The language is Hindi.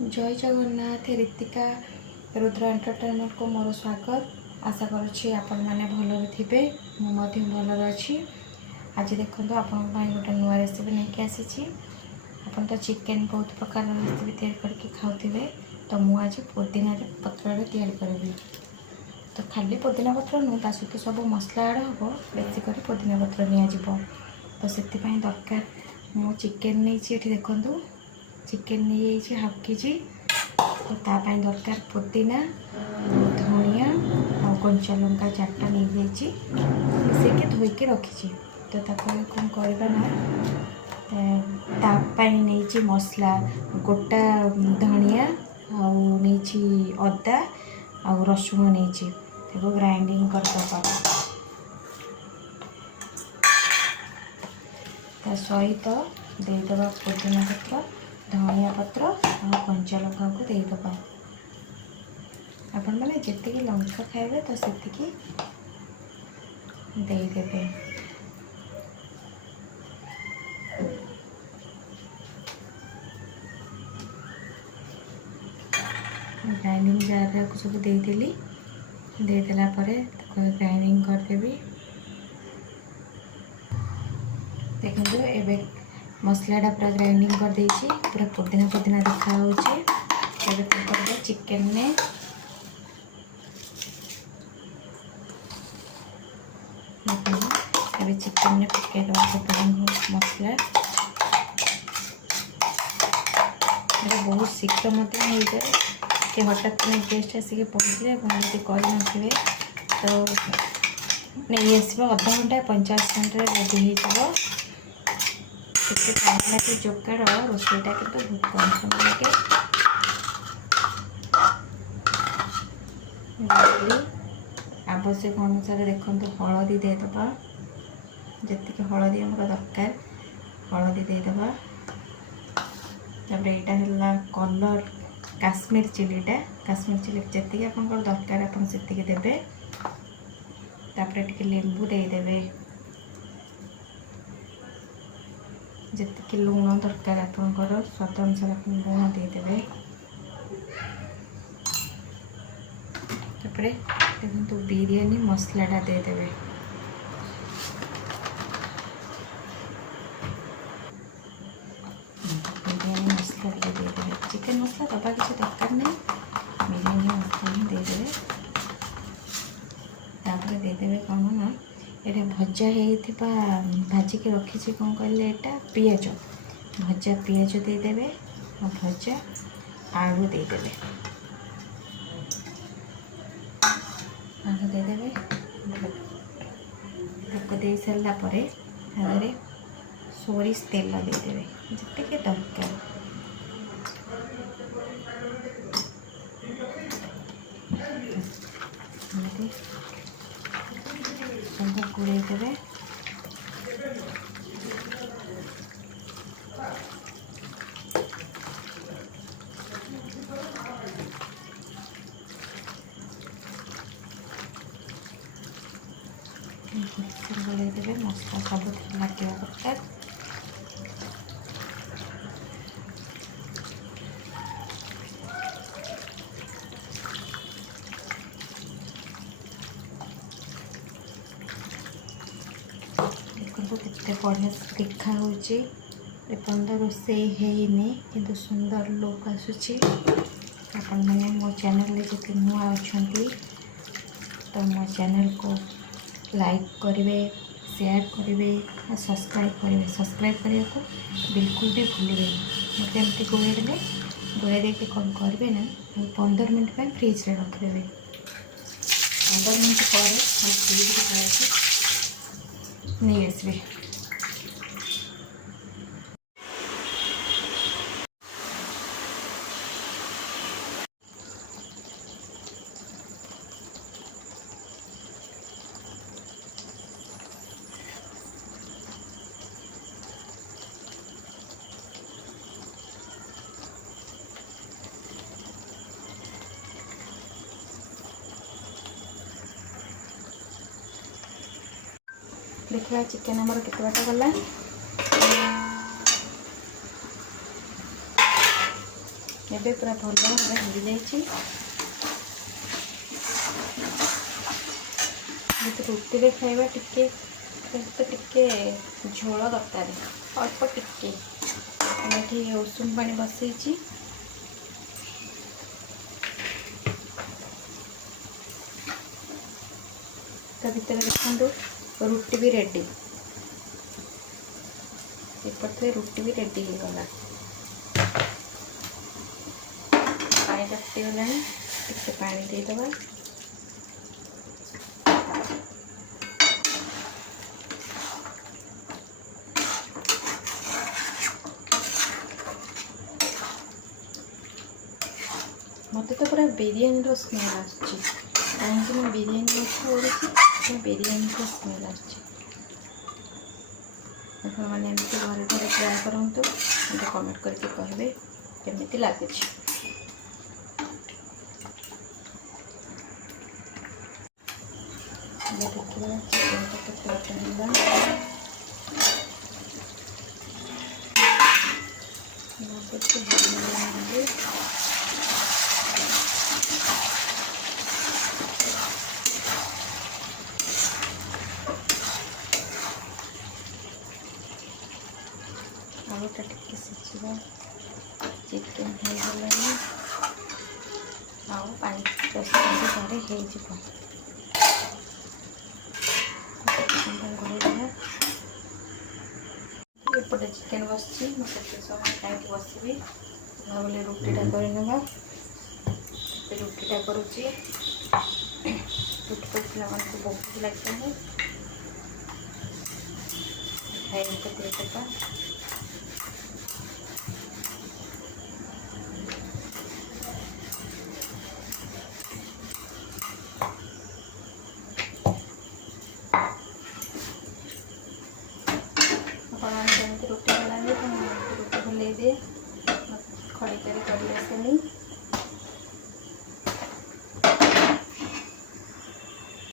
जय जगन्नाथ रीतिका रुद्र एंटरटेनमेंट को मोर स्वागत। आशा करुँची आपण मैंने भल थे मुझे भल अच्छी। आज देखो आपण गोटे नुआ रेसिपी नहीं आसी। आप तो चिकेन बहुत प्रकार रेसिपी तैयार करके खाऊे, तो मुझे आज पुदीना पत्र तैयार करी। तो खाली पुदीना पत्र नुह ता सहित सब मसला आड़ हम बेसिक पुदीना पत्र निजी। तो से दरकार मु चिकेन नहीं देखु चिकेन नहीं हाफ केजी। तो तापाई दरकार पुदीना धनिया और कंचा लंका 4टा नहीं मिसेक धोईकी रखी। तो कौन करवा ना तापाई नहीं मसला गोटा धनिया नहीं अदा और रसुण नहीं ग्राइंडिंग करदबा। ता सहित देदेबा पुदीना पत्र धनिया पत्र और कंचा लंका को देदेबा। आपण मैंने जी लंका खाइबे तो से देदेबे। ग्राइंडिंग जार को सब देदेली। देदेला ग्राइंडिंग करदेवी। देखो एबे मसलाटा पूरा ग्राइंडिंग कर देछि, पूरा पुदीना पुदीना देखा होचे। चिकेन में अभी चिकेन में पके मसला बहुत शीघ्र मत हो जाए कि हठात में गेस्ट आसिक पहुँचे जब कर तो नहीं आस अधा घंटा 50 मिनट रेडी हो लगे। जोगाड़ रोसईटा कि बहुत कम समय लगे। आवश्यक अनुसार देखो हलदी देदेबा। जी हलदी आम दरकार हलदी देदेबा। यहाँ है कलर काश्मीर चिलीटा काश्मीर चिली जी आप दरकार आप देवे। लेंबू देदेवे जी लुण दरकार आपंकर स्वाद अनुसार आप लुण देदेवे। देखो बिरयानी मसलाटा देदेवे। बिरयानी मसला देदेवे। चिकेन मसला दबा किसी दरकार नहीं, बिरयानी मसला ही देदेवे। तापर देदेवे कौन ना ये भजा होता भाजिकी रखी कौन कहले यहाँ पियाज भजा पियाज देदेवे और भजा आलू देदेवे। आलू देदेवे दे सारापर सोरिष तेल देदेवे जी दरकार। सब गुड़े देवे। गुड़े देवे मसला सब लगे दरकार। केते बढ़िया देखा रोसई है कि सुंदर लुक आसूची। आपण मैंने मो चैनल जो नुआ अच्छा तो मो चैनल को लाइक करेंगे, शेयर करेंगे और सब्सक्राइब करने को बिल्कुल भी भूलें। मतलब एमती गोड़े देके कौन करेंगे ना 15 मिनट पर फ्रिज रे रखिदेवे। 15 मिनट पर फ्रिज नहीं आसवे। देखा चिकेन आमर केते बाट गला। ଏବେ ପୁରା ଭଲ ଭାବରେ ହେଇଯାଇଛି। ଯେହେତୁ ରୁଟିରେ ଖାଇବା ଟିକେ ଝୋଳ ଦରକାର, ଅଳ୍ପ ଟିକେ। ଏଠି ଉଷୁମ ପାଣି ବସେଇଛି। ତା ଭିତରେ ଦେଖନ୍ତୁ ରୁଟି ବି ରେଡ଼ି। ଏପଟେ ରୁଟି ବି ରେଡ଼ି ହେଇଗଲା। ପାଣି ତାତିଗଲାଣି, ଟିକେ ପାଣି ଦେଇଦେବା। ମୋତେ ତ ପୁରା ବିରିୟାନୀର ସ୍ମେଲ୍ ଆସୁଛି, କାହିଁକି ନା ବିରିୟାନୀ ଗଛ ଓଡ଼ୁଛି, ବିରିୟାନୀର ସ୍ମେଲ୍ ଆସୁଛି। ଆପଣମାନେ ଏମିତି ଘରେ ଘରେ ଟ୍ରାଏ କରନ୍ତୁ, ମୋତେ କମେଣ୍ଟ କରିକି କହିବେ କେମିତି ଲାଗୁଛି। ଏବେ ଦେଖିବା ଚିକେନଟା କେତେ ବାଟ ହେଲା। ଲାଗୁଛି ହେଇଗଲାଣି। ଆଳୁଟା ଟିକେ ସିଝିବ, ଚିକେନ୍ ହେଇଗଲାଣି, ଆଉ 5-10 ମିନିଟ୍ ପରେ ହେଇଯିବ। ଏପଟେ ଚିକେନ୍ ବସିଛି, ମୁଁ ସେତେ ସମୟ କାହିଁକି ବସିବି, ଭାବିଲି ରୁଟିଟା କରିନେବା। ରୁଟିଟା କରୁଛି। ରୁଟି ତ ପିଲାମାନଙ୍କୁ ବହୁତ ଲାଗିଲାଣି, ଖାଇବାକୁ ଦେଇଦେବା। ଆପଣମାନେ ଯେମିତି ରୁଟି ବନାନ୍ତି, ତ ମୁଁ ରୁଟି ଭଲେଇ ଦିଏ, ଖଡ଼ିକାରେ କରି ଆସେନି।